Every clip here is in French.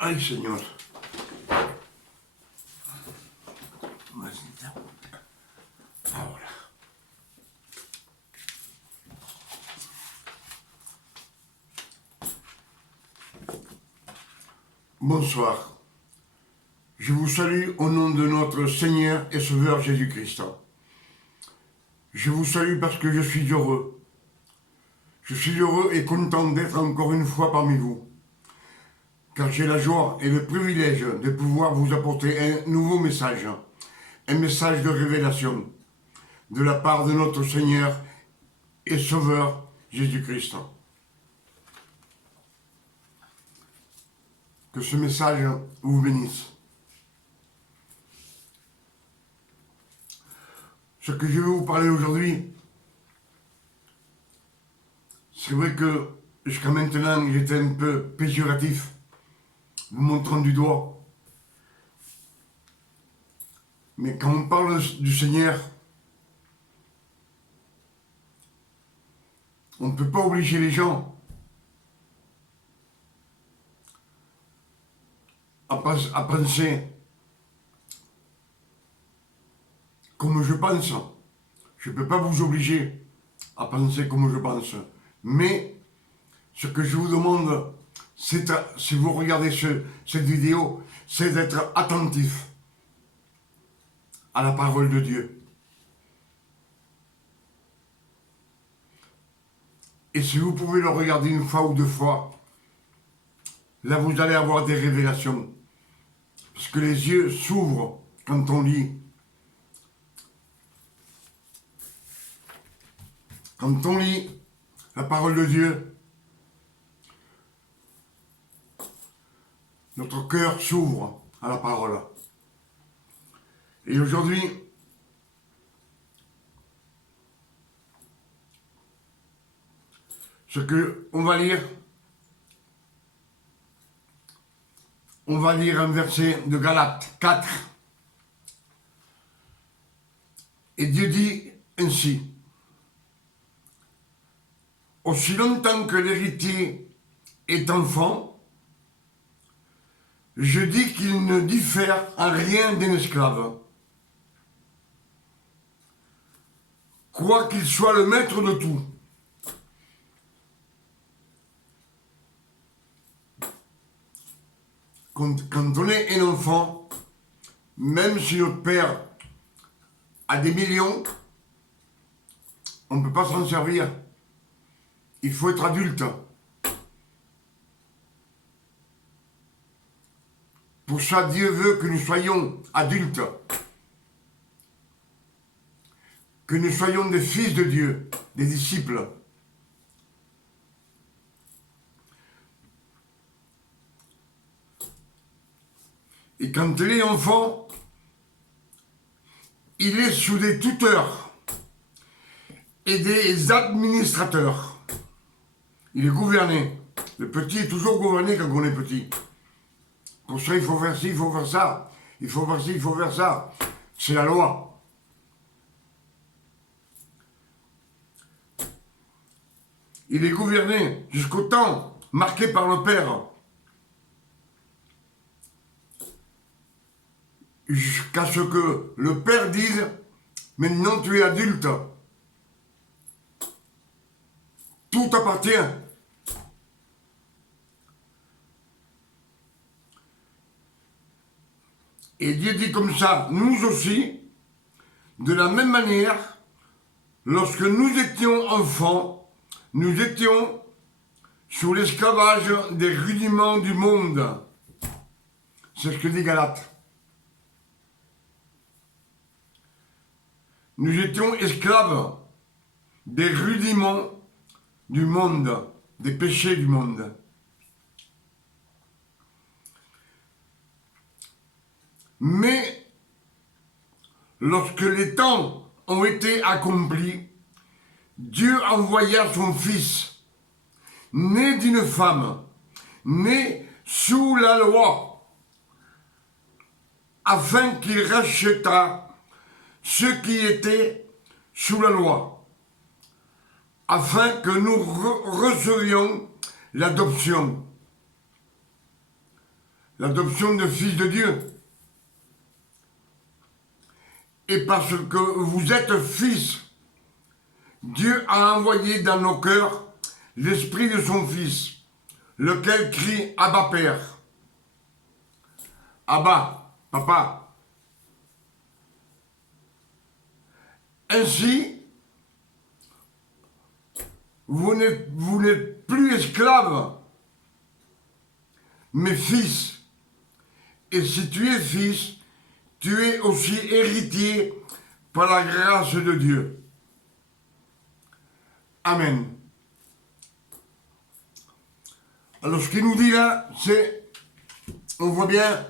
Ay, Señor. Ahora. Bonsoir. Je vous salue au nom de notre Seigneur et Sauveur Jésus-Christ. Je vous salue parce que je suis heureux. Je suis heureux et content d'être encore une fois parmi vous. Car j'ai la joie et le privilège de pouvoir vous apporter un nouveau message. Un message de révélation de la part de notre Seigneur et Sauveur Jésus-Christ. Que ce message vous bénisse. Ce que je vais vous parler aujourd'hui, c'est vrai que jusqu'à maintenant j'étais un peu péjoratif, vous montrant du doigt. Mais quand on parle du Seigneur, on ne peut pas obliger les gens à penser comme je pense. Je ne peux pas vous obliger à penser comme je pense. Mais ce que je vous demande, c'est, si vous regardez cette vidéo, c'est d'être attentif à la parole de Dieu. Et si vous pouvez le regarder une fois ou deux fois, là vous allez avoir des révélations. Parce que les yeux s'ouvrent quand on lit. Quand on lit la parole de Dieu, notre cœur s'ouvre à la parole. Et aujourd'hui, ce que on va lire un verset de Galates 4. Et Dieu dit ainsi: aussi longtemps que l'héritier est enfant, je dis qu'il ne diffère en rien d'un esclave, quoi qu'il soit le maître de tout. Quand on est un enfant, même si notre père a des millions, on ne peut pas s'en servir. Il faut être adulte. Pour ça, Dieu veut que nous soyons adultes. Que nous soyons des fils de Dieu, des disciples. Et quand il est enfant, il est sous des tuteurs et des administrateurs. Il est gouverné. Le petit est toujours gouverné quand on est petit. Pour ça, il faut faire ci, il faut faire ça. Il faut faire ci, il faut faire ça. C'est la loi. Il est gouverné jusqu'au temps marqué par le Père. Jusqu'à ce que le Père dise: maintenant tu es adulte. Tout appartient. Et Dieu dit comme ça, nous aussi, de la même manière, lorsque nous étions enfants, nous étions sous l'esclavage des rudiments du monde. C'est ce que dit Galates. Nous étions esclaves des rudiments du monde, des péchés du monde. Mais lorsque les temps ont été accomplis, Dieu envoya son Fils, né d'une femme, né sous la loi, afin qu'il rachètât ceux qui étaient sous la loi, afin que nous recevions l'adoption, l'adoption de fils de Dieu. Et parce que vous êtes fils, Dieu a envoyé dans nos cœurs l'esprit de son Fils, lequel crie Abba Père. Abba, Papa. Ainsi, vous n'êtes plus esclaves, mais fils. Et si tu es fils, tu es aussi héritier par la grâce de Dieu. Amen. Alors ce qu'il nous dit là, c'est, on voit bien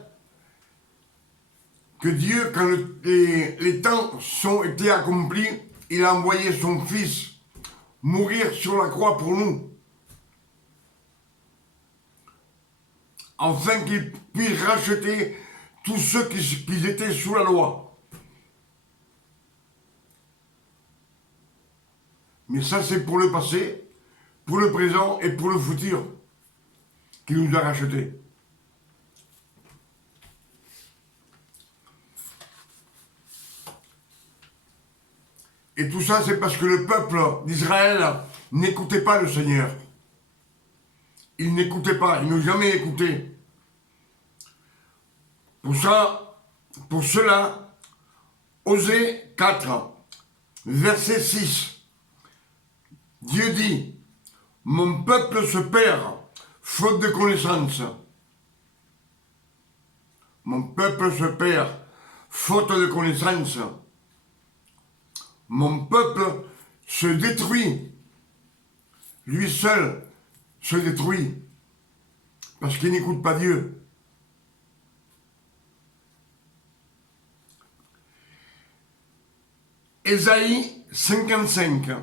que Dieu, quand les temps ont été accomplis, il a envoyé son Fils mourir sur la croix pour nous, afin qu'il puisse racheter tous ceux qui étaient sous la loi. Mais ça, c'est pour le passé, pour le présent et pour le futur, qu'il nous a rachetés. Et tout ça, c'est parce que le peuple d'Israël n'écoutait pas le Seigneur. Ils n'écoutaient pas, ils n'ont jamais écouté. Pour cela, Osée 4, verset 6, Dieu dit, « Mon peuple se perd, faute de connaissance. » Mon peuple se perd, faute de connaissance. Mon peuple se détruit. Lui seul se détruit. Parce qu'il n'écoute pas Dieu. Ésaïe 55,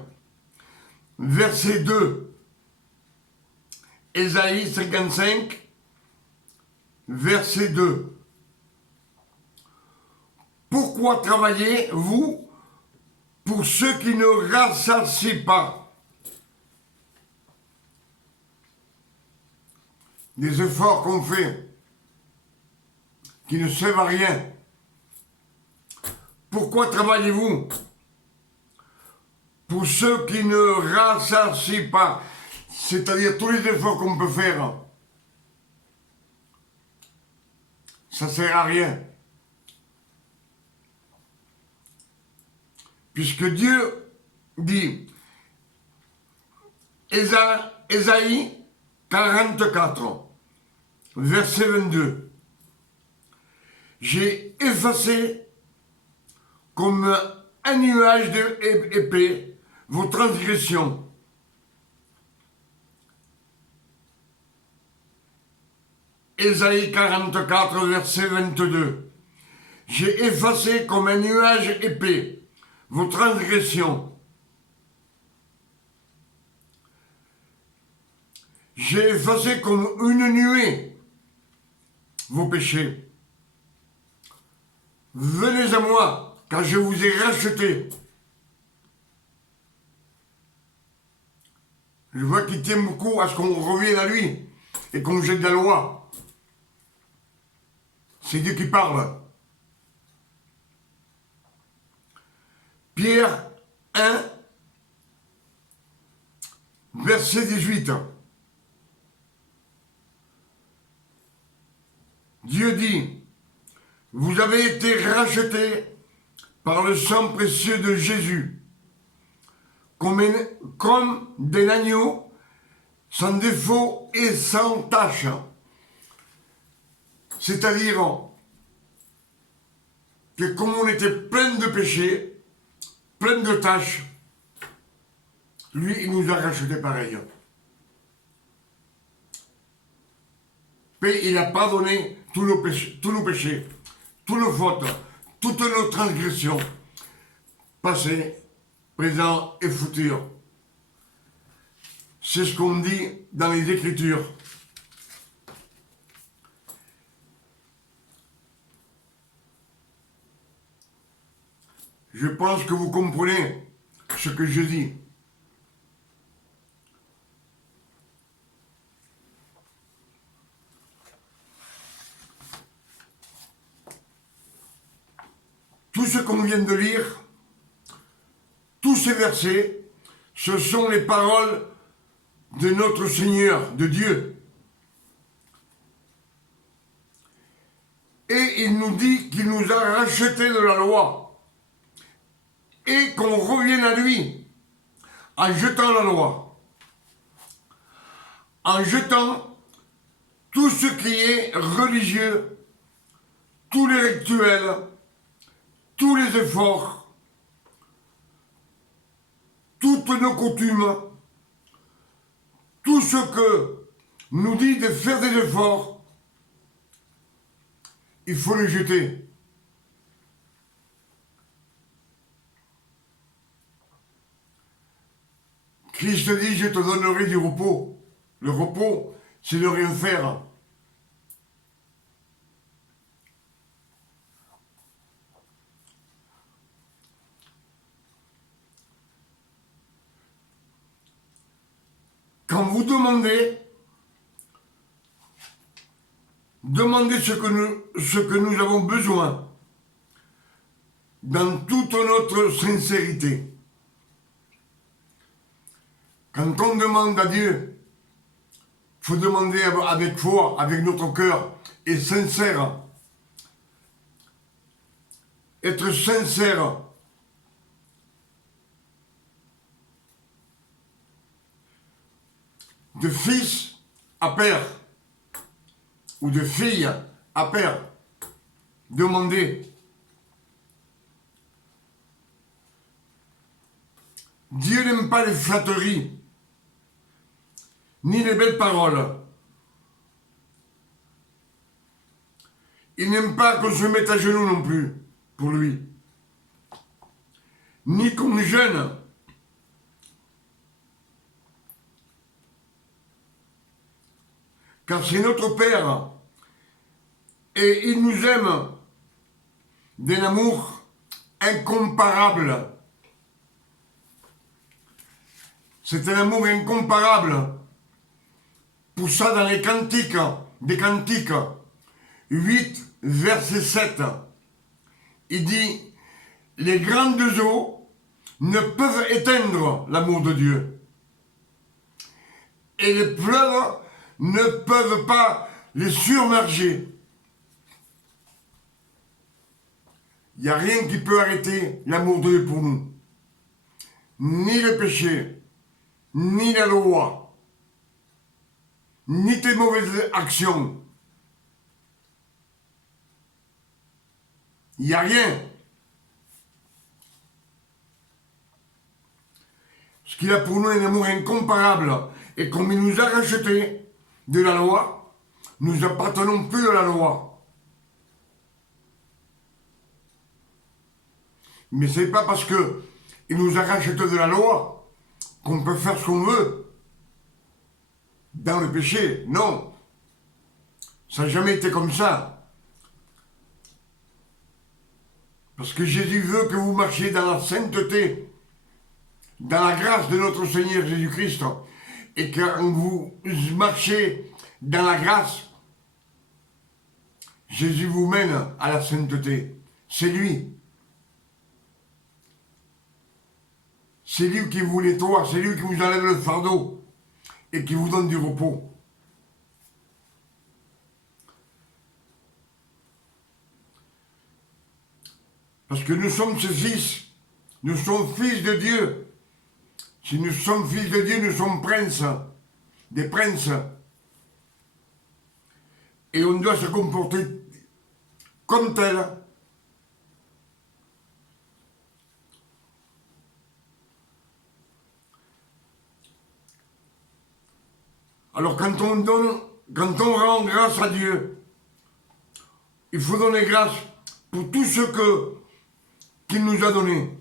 verset 2. Ésaïe 55, verset 2. Pourquoi travaillez-vous pour ceux qui ne rassasient pas? Des efforts qu'on fait, qui ne servent à rien. Pourquoi travaillez-vous pour ceux qui ne rassasient pas? C'est-à-dire tous les efforts qu'on peut faire. Ça ne sert à rien. Puisque Dieu dit, Ésaïe 44, verset 22, j'ai effacé comme un nuage épais vos transgressions. Ésaïe 44, verset 22, j'ai effacé comme un nuage épais vos transgressions. J'ai effacé comme une nuée vos péchés. Venez à moi, car je vous ai racheté. Je vois qu'il tient beaucoup à ce qu'on revienne à lui et qu'on jette la loi. C'est Dieu qui parle. Pierre 1, verset 18. Dieu dit, vous avez été rachetés par le sang précieux de Jésus, comme d'un agneau, sans défaut et sans tache. C'est-à-dire que comme on était plein de péchés, plein de tâches, lui, il nous a rachetés pareil. Et il a pardonné tous nos péchés, toutes nos fautes, toutes nos transgressions, passées, présentes et futures. C'est ce qu'on dit dans les Écritures. Je pense que vous comprenez ce que je dis. ce qu'on vient de lire, tous ces versets, ce sont les paroles de notre Seigneur, de Dieu. Et il nous dit qu'il nous a rachetés de la loi et qu'on revienne à lui en jetant la loi, en jetant tout ce qui est religieux, tous les rituels, tous les efforts, toutes nos coutumes, tout ce que nous dit de faire des efforts, il faut le jeter. Christ dit, je te donnerai du repos. Le repos, c'est de rien faire. Quand vous demandez ce que nous avons besoin dans toute notre sincérité. Quand on demande à Dieu, il faut demander avec foi, avec notre cœur, et sincère. Être sincère. De fils à père, ou de fille à père. Demandez. Dieu n'aime pas les flatteries, ni les belles paroles. Il n'aime pas qu'on se mette à genoux non plus, pour lui. Ni qu'on jeûne. Car c'est notre Père. Et il nous aime d'un amour incomparable. C'est un amour incomparable. Pour ça, dans les cantiques, des cantiques, 8, verset 7, il dit, les grandes eaux ne peuvent éteindre l'amour de Dieu. Et les fleuves ne peuvent pas les submerger. Il n'y a rien qui peut arrêter l'amour de Dieu pour nous. Ni le péché, ni la loi, ni tes mauvaises actions. Il n'y a rien. Ce qu'il a pour nous un amour incomparable. Et comme il nous a rachetés de la loi, nous appartenons plus à la loi. Mais c'est pas parce que il nous a rachetés de la loi qu'on peut faire ce qu'on veut dans le péché. Non. Ça n'a jamais été comme ça. Parce que Jésus veut que vous marchiez dans la sainteté, dans la grâce de notre Seigneur Jésus-Christ. Et quand vous marchez dans la grâce, Jésus vous mène à la sainteté. C'est lui. C'est lui qui vous nettoie, c'est lui qui vous enlève le fardeau et qui vous donne du repos. Parce que nous sommes ses fils, nous sommes fils de Dieu. Si nous sommes fils de Dieu, nous sommes princes, des princes. Et on doit se comporter comme tel. Alors quand on rend grâce à Dieu, il faut donner grâce pour tout ce qu'il nous a donné.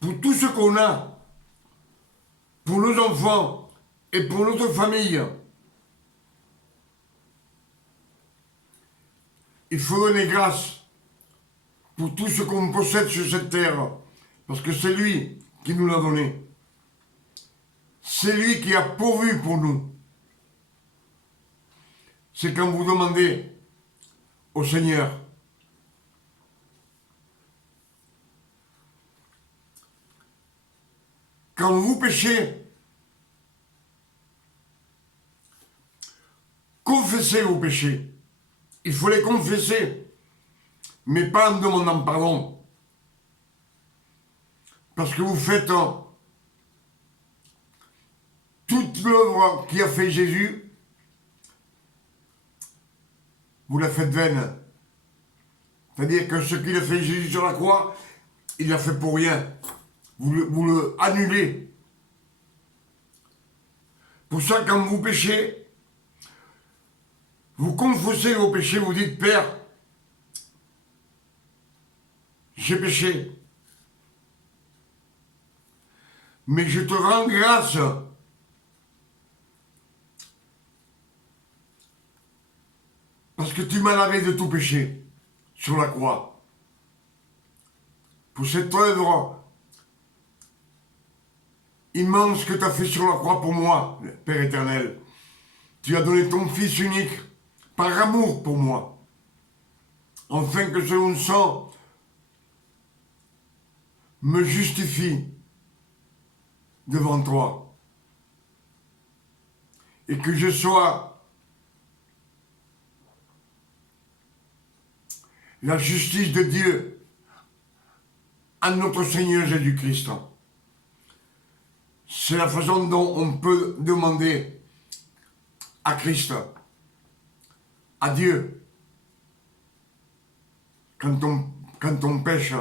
Pour tout ce qu'on a. Pour nos enfants et pour notre famille. Il faut donner grâce pour tout ce qu'on possède sur cette terre. Parce que c'est lui qui nous l'a donné. C'est lui qui a pourvu pour nous. C'est quand vous demandez au Seigneur, quand vous péchez, confessez vos péchés. Il faut les confesser, mais pas en demandant pardon. Parce que vous faites toute l'œuvre qui a fait Jésus, vous la faites vaine. C'est-à-dire que ce qu'il a fait Jésus sur la croix, il l'a fait pour rien. Vous le annulez. Pour ça, quand vous péchez, vous confessez vos péchés, vous dites, Père, j'ai péché. Mais je te rends grâce parce que tu m'as lavé de tout péché sur la croix. Pour cette œuvre immense que tu as fait sur la croix pour moi, Père éternel. Tu as donné ton Fils unique par amour pour moi, afin que ce sang me justifie devant toi et que je sois la justice de Dieu en notre Seigneur Jésus-Christ. C'est la façon dont on peut demander à Christ, à Dieu, quand on pêche,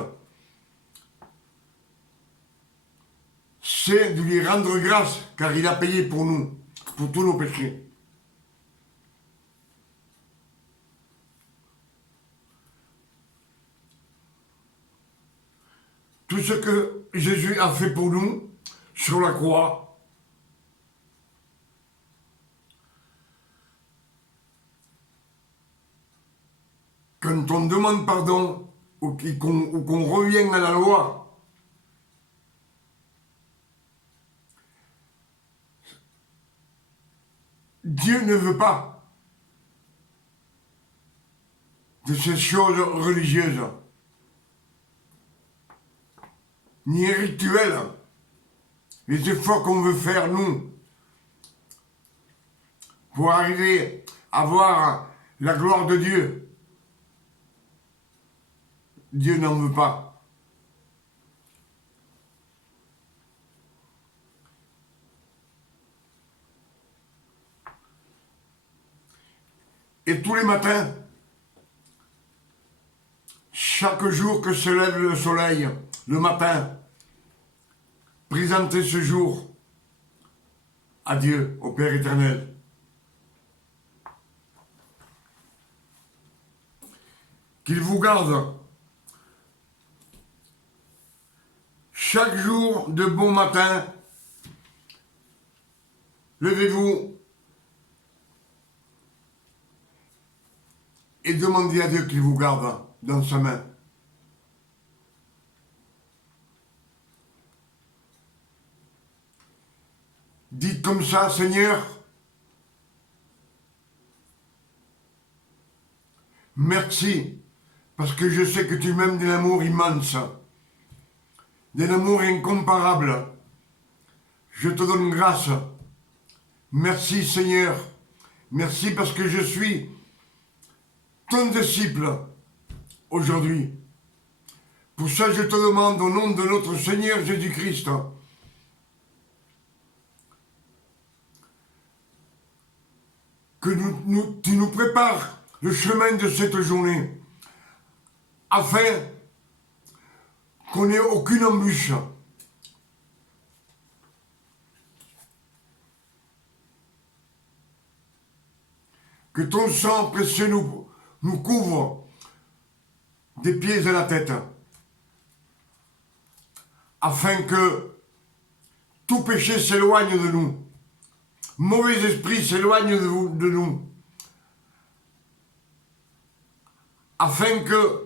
c'est de lui rendre grâce, car il a payé pour nous, pour tous nos péchés. Tout ce que Jésus a fait pour nous sur la croix, quand on demande pardon ou qu'on revient à la loi, Dieu ne veut pas de ces choses religieuses, ni rituelles, les efforts qu'on veut faire, nous, pour arriver à voir la gloire de Dieu. Dieu n'en veut pas. Et tous les matins, chaque jour que se lève le soleil, le matin, présentez ce jour à Dieu, au Père éternel. Qu'il vous garde chaque jour de bon matin. Levez-vous et demandez à Dieu qu'il vous garde dans sa main. Dites comme ça, Seigneur, merci, parce que je sais que tu m'aimes d'un amour immense, d'un amour incomparable. Je te donne grâce. Merci, Seigneur. Merci parce que je suis ton disciple aujourd'hui. Pour ça, je te demande au nom de notre Seigneur Jésus-Christ que tu nous prépares le chemin de cette journée afin qu'on n'ait aucune embûche. Que ton sang précieux nous couvre des pieds à la tête, afin que tout péché s'éloigne de nous, mauvais esprit s'éloigne de nous, afin que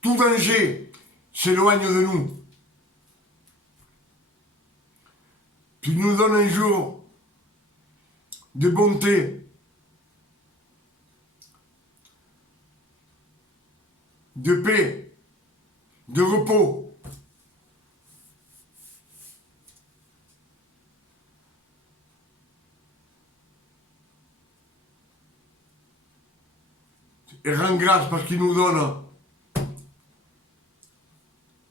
tout danger s'éloigne de nous. Tu nous donnes un jour de bonté, de paix, de repos. et rends grâce parce qu'il nous donne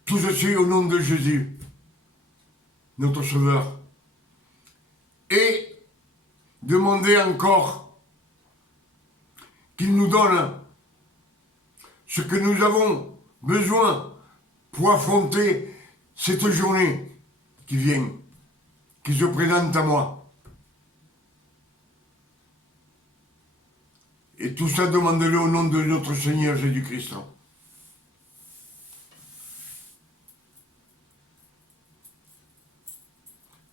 tout ceci au nom de Jésus, notre Sauveur. Et demander encore qu'il nous donne ce que nous avons besoin pour affronter cette journée qui vient, qui se présente à moi. Et tout ça, demandez-le au nom de notre Seigneur Jésus-Christ.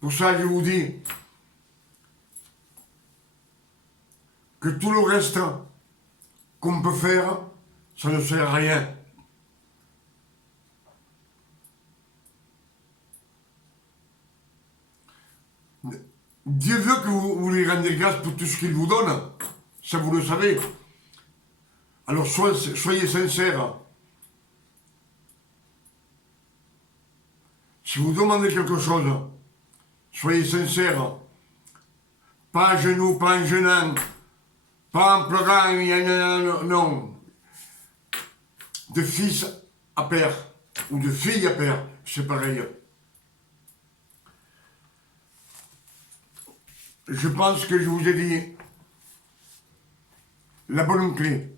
Pour ça, je vous dis que tout le reste qu'on peut faire, ça ne sert à rien. Dieu veut que vous lui rendiez grâce pour tout ce qu'il vous donne. Ça, vous le savez. Alors, soyez sincères. Si vous demandez quelque chose, soyez sincères. Pas à genoux, pas en jeûnant, pas en pleurant, non. De fils à père, ou de fille à père, c'est pareil. Je pense que je vous ai dit la bonne clé.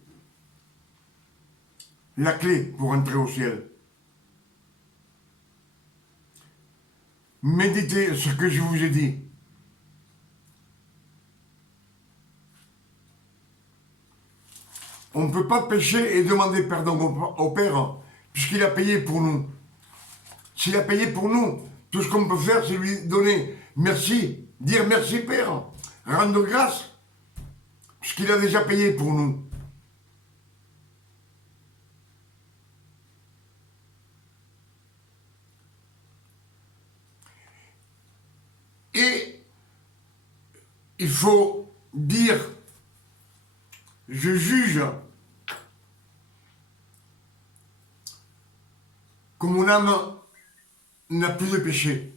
La clé pour entrer au ciel. Méditez ce que je vous ai dit. On ne peut pas pécher et demander pardon au Père, puisqu'il a payé pour nous. S'il a payé pour nous, tout ce qu'on peut faire, c'est lui donner merci, dire merci Père, rendre grâce, puisqu'il a déjà payé pour nous. Et il faut dire, je juge que mon âme n'a plus de péché.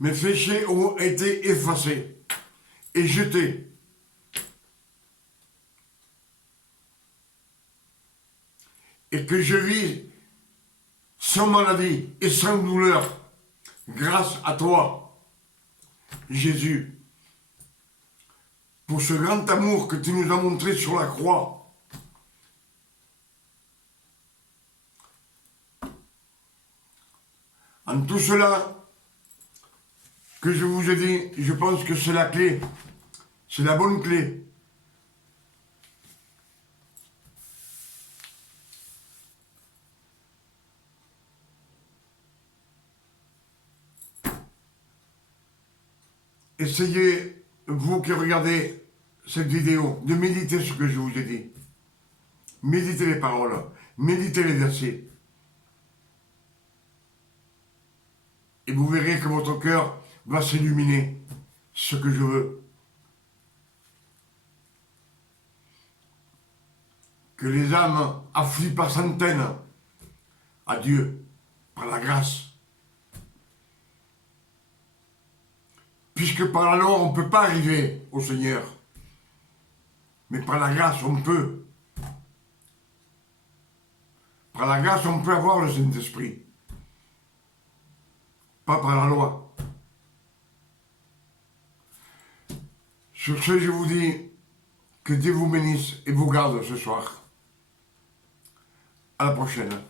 Mes péchés ont été effacés et jetés. Et que je vis sans maladie et sans douleur, grâce à toi, Jésus, pour ce grand amour que tu nous as montré sur la croix. En tout cela que je vous ai dit, je pense que c'est la clé, c'est la bonne clé. Essayez, vous qui regardez cette vidéo, de méditer ce que je vous ai dit. Méditez les paroles, méditez les versets. Et vous verrez que votre cœur va s'illuminer, ce que je veux. Que les âmes affluent par centaines à Dieu, par la grâce. Puisque par la loi, on ne peut pas arriver au Seigneur. Mais par la grâce, on peut. Par la grâce, on peut avoir le Saint-Esprit. Pas par la loi. Sur ce, je vous dis que Dieu vous bénisse et vous garde ce soir. À la prochaine.